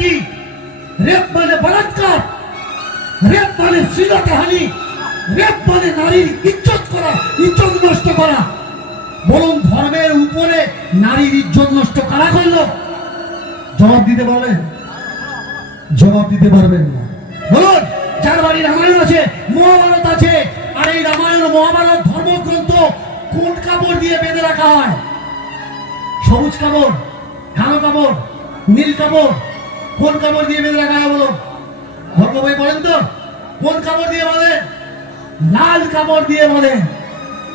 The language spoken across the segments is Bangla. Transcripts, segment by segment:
কি? রেপ মানে বলাৎকার। রেপ মানে শ্লীলতাহানি রেপ মানে নারীর ইজ্জত করা, ইজ্জত নষ্ট করা। বলুন ধর্মের উপরে নারীর ইজ্জত নষ্ট কারা করল? জবাব দিতে পারবেন জবাব দিতে পারবেন না। বলুন, যার বাড়ি রামায়ণ আছে, মহাভারত আছে, আর এই রামায়ণ মহাভারত ধর্মগ্রন্থ কোন কাপড় দিয়ে বেঁধে রাখা হয়? সবুজ কাপড়, কালো কাপড়, নীল কাপড় কোন কাপড় দিয়ে বেঁধে রাখা হয় বলুন? ধর্ম বই পড়েন তো, কোন কাপড় দিয়ে বাঁধে? লাল কাপড় দিয়ে বাঁধে।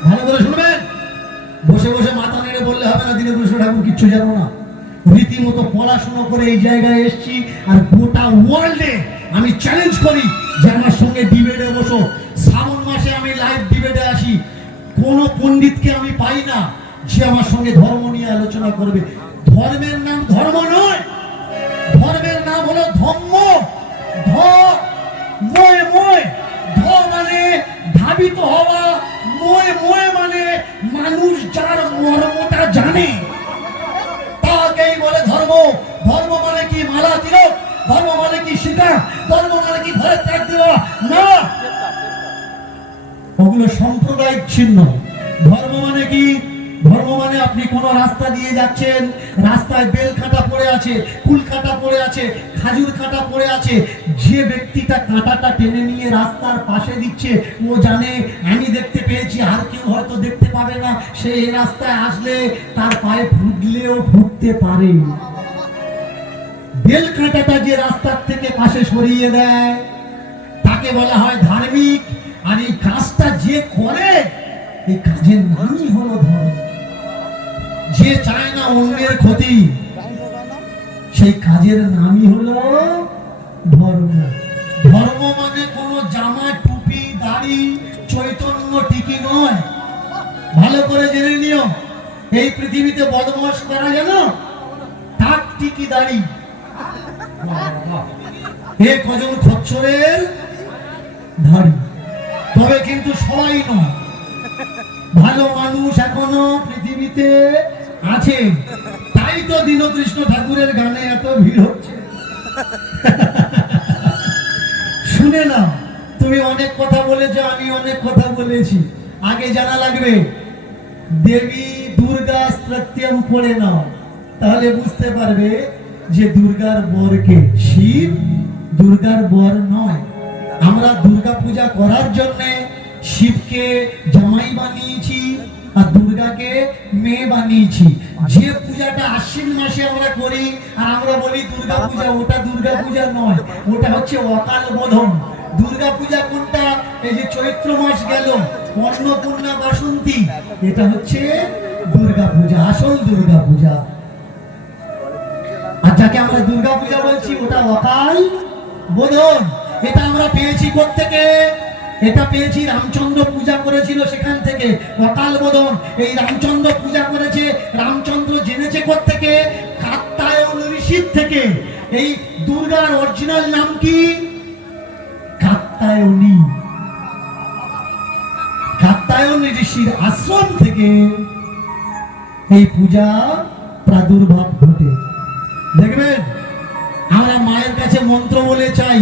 ভালো করে শুনবেন। বসে বসে মাথা নেড়ে বললে হবে না, দিনে কৃষ্ণ ঠাকুর কিচ্ছু জানো না। রীতিমতো পড়াশোনা করে এই জায়গায় এসেছি আর গোটা ওয়ার্ল্ডে আমি চ্যালেঞ্জ করি যে আমার সঙ্গে ডিবেটে বসো। শ্রাবণ মাসে আমি লাইভ ডিবেটে আসি। কোন পণ্ডিতকে আমি পাই না যে আমার সঙ্গে ধর্ম নিয়ে আলোচনা করবে। ধর্মের নাম ধর্ম ওগুলো সাম্প্রদায়িক চিহ্ন। ধর্ম মানে কি? ধর্ম মানে আপনি কোন রাস্তা দিয়ে যাচ্ছেন, রাস্তায় বেল কাটা পড়ে আছে কুল কাটা পড়ে আছে, খাজুর কাটা পড়ে আছে, যে ব্যক্তিটা কাঁটাটা টেনে নিয়ে রাস্তার পাশে দিচ্ছে, ও জানে, আমি দেখতে পেয়েছি, আর কেউ হয়তো দেখতে পাবে না, সে এই রাস্তায় আসলে তার পায়ে ফুটলেও ফুটতে পারে। বেল কাঁটাটা যে রাস্তার থেকে পাশে সরিয়ে দেয়, তাকে বলা হয় ধার্মিক। আর এই কাজটা যে করে, এই কাজের নামই হলো ধর্ম। যে চায় না অন্যের ক্ষতি, সেই কাজের নামই হলো ধর্ম। ধর্ম মানে কোনো জামা, টুপি, দাড়ি, চৈতন্য টিকি নয়। ভালো করে জেনে নিও, এই পৃথিবীতে বদমাস করা যেন টাক টিকি দাড়ি। এ কজন খচ্চরের ধারী তবে কিন্তু সবাই নয়। ভালো মানুষ এখনও পৃথিবীতে আছে। তাই তো দীনকৃষ্ণ ঠাকুরের গানে এত ভিড় হচ্ছে। শুনে না তুমি অনেক কথা বলেছ, আমি অনেক কথা বলেছি। আগে জানা লাগবে, দেবী দুর্গা সত্যম পড়ে নাও। তাহলে বুঝতে পারবে যে দুর্গার বরকে শিব, দুর্গার বর নয়। আমরা দুর্গা পূজা করার জন্য শিবকে জামাই বানিয়েছি আর দুর্গাকে মেয়ে বানিয়েছি। যে পূজাটা আশ্বিন মাসে আমরা করি, আর আমরা বলি দুর্গা পূজা ওটা দুর্গা পূজা নয়, ওটা হচ্ছে অকাল বোধন। দুর্গা পূজা কোনটা? এই যে চৈত্র মাস গেল, অন্নপূর্ণা বাসন্তী, এটা হচ্ছে দুর্গা পূজা আসল দুর্গা পূজা আর যাকে আমরা দুর্গা পূজা বলছি, ওটা অকাল বোধন। এটা আমরা পেয়েছি থেকে এটা পেয়েছি রামচন্দ্র পূজা করেছিল সেখান থেকে। অকাল বোধন এই রামচন্দ্র পূজা করেছে, রামচন্দ্র জেনেছে থেকে কাত্তায়ন ঋষির থেকে। এই দুর্গার অরিজিনাল নাম কি? কাত্তায়নী কাত্তায়ন ঋষির আশ্রম থেকে এই পূজা প্রাদুর্ভাব ঘটে। দেখবেন? আমরা মায়ের কাছে মন্ত্র বলে চাই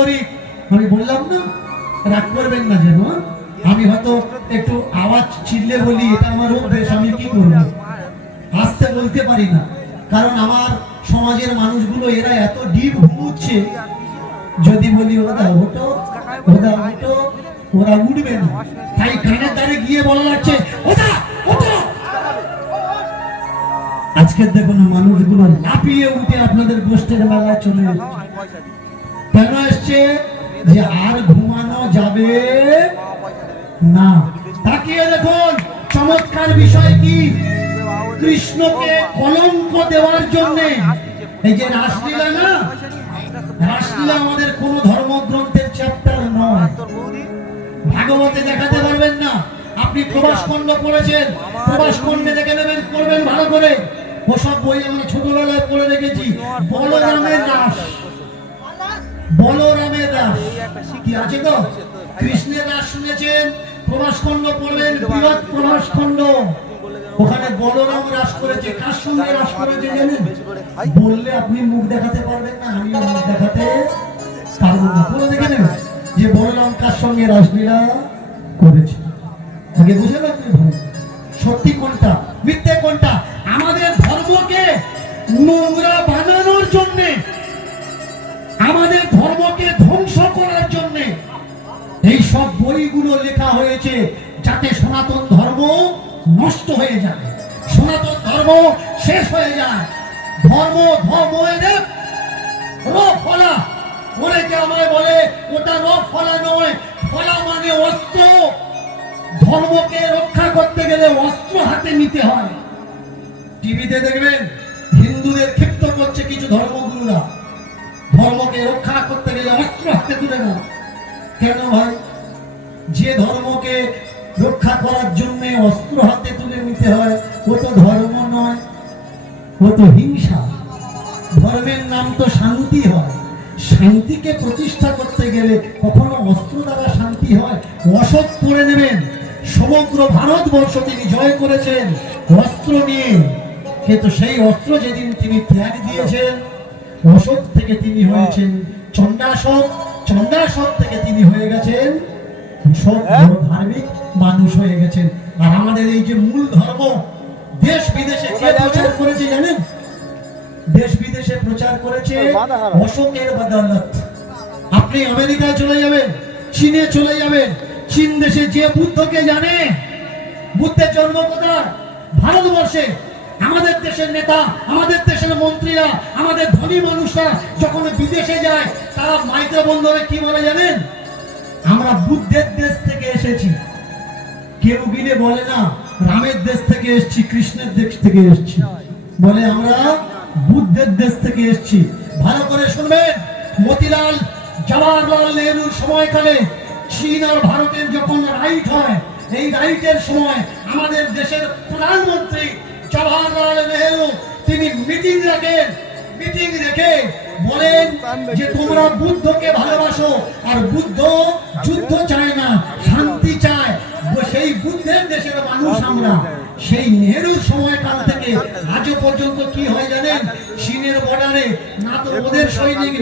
পৌণ্ডরিক আমি বললাম, না, রাগ করবেন না যেন হ্যাঁ? আমি হয়তো একটু আওয়াজ বলি, এটা আমার অভ্যেস, আমি কি করব? বলতে পারি না, কারণ আমার সমাজের মানুষগুলো এরা এত ডিপ ঘুমুচ্ছে। যদি বলি ওদা ওটো ওদা ওটো ওরা উঠবে না। তাই কানের দ্বারে গিয়ে বলা লাগছে ওটো আজকে দেখুন, মানুষগুলো লাফিয়ে উঠে আপনাদের গোষ্ঠের মেলায় চলে এসছে যে আর ঘুমানো যাবে না। তাকিয়ে দেখুন, চমৎকার বিষয় কি? কৃষ্ণকে কলঙ্ক দেওয়ার জন্য। এই যে রাসলীলা না? রাসলীলা আমাদের কোন ধর্মগ্রন্থের চ্যাপ্টার নয়। ভাগবতে দেখাতে পারবেন না। আপনি প্রবাস খণ্ড পড়েছেন। প্রবাস খণ্ডে দেখে নেবেন, করবেন ভালো করে। ওসব বই আমরা ছোটবেলায় পড়ে রেখেছি বলরামের দাস বলরামের দাস। কি আছে তো কৃষ্ণের দাস শুনেছেন? প্রবাস খণ্ড পড়বেন বৃহৎ প্রবাস খণ্ড ওখানে বলরাম রাস করেছে। কার সঙ্গে রাস করেছে জানেন? বললে আপনি মুখ দেখাতে পারবেন না আমি মুখ দেখাতে পারব না। বলে দেখে নেবেন যে বলরাম কার সঙ্গে রাসলীলা করেছে। আগে বুঝে না তুমি। সত্যি কোনটা? মিথ্যে কোনটা? আমাদের ধর্মকে নোংরা বানানোর জন্যে ধ্বংস করার জন্য এই সব বইগুলো লেখা হয়েছে যাতে সনাতন ধর্ম নষ্ট হয়ে যায়। সনাতন ধর্ম শেষ হয়ে যায়। ধর্ম ধর্ম ফলা অনেকে আমায় বলে, ওটা র ফলা নয়, ফলা মানে অস্ত্র। ধর্মকে রক্ষা করতে গেলে অস্ত্র হাতে নিতে হয়। টিভিতে দেখবেন, হিন্দুদের ক্ষিপ্ত করছে কিছু ধর্মগুরুরা। ধর্মকে রক্ষা করতে গেলে অস্ত্র হাতে তুলে না কেন ভাই? যে ধর্মকে রক্ষা করার জন্য অস্ত্র হাতে তুলে নিতে হয়, ও তো ধর্ম নয়, ও তো হিংসা। ধর্মের নাম তো শান্তি হয়। শান্তিকে প্রতিষ্ঠা করতে গেলে কখনো অস্ত্র দ্বারা শান্তি হয়? অসৎ করে নেবেন। সমগ্র ভারতবর্ষ তিনি জয় করেছেন। অস্ত্র নিয়ে। কিন্তু সেই অস্ত্র যেদিন তিনি ত্যাগ দিয়েছেন অশোক থেকে তিনি হয়েছেন চণ্ডাশোক চণ্ডাশোক থেকে তিনি হয়ে গেছেন সব ধার্মিক মানুষ হয়ে গেছেন। আর আমাদের এই যে মূল ধর্ম দেশ বিদেশে কে প্রচার করেছে জানেন? দেশ বিদেশে প্রচার করেছে অশোকের বদৌলত। আপনি আমেরিকায় চলে যাবেন চীনে চলে যাবেন চীন দেশে যে বুদ্ধকে জানে বুদ্ধের জন্ম কোথায়? ভারতবর্ষে। আমাদের দেশের নেতা, আমাদের দেশের মন্ত্রীরা, আমাদের ধনী মানুষরা যখন বিদেশে যায়, তারা মাইক্রো বন্ধনে কি বলে জানেন? আমরা বুদ্ধের দেশ থেকে এসেছি। কেউ গিলে বলে না, রামের দেশ থেকে এসেছি, কৃষ্ণের দেশ থেকে এসেছি। বলে আমরা বুদ্ধের দেশ থেকে এসেছি। ভালো করে শুনবেন, মতিলাল, জওয়াহরলাল নেহরুর সময়কালে চীন আর ভারতের যখন রাইট হয়, এই রাইটের সময় আমাদের দেশের প্রধানমন্ত্রী জওয়াহরলাল তিনি মিটিং রাখেন মিটিং রেখে বলেন যে তোমরা বুদ্ধকে ভালোবাসো আর বুদ্ধ যুদ্ধ চায় না, শান্তি চায়। সেই বুদ্ধের দেশের মানুষ আমরা। সেই নেহরুর সময়কাল থেকে আজও পর্যন্ত কি হয় জানেন? চীনের বর্ডারে না তো ওদের সৈনিক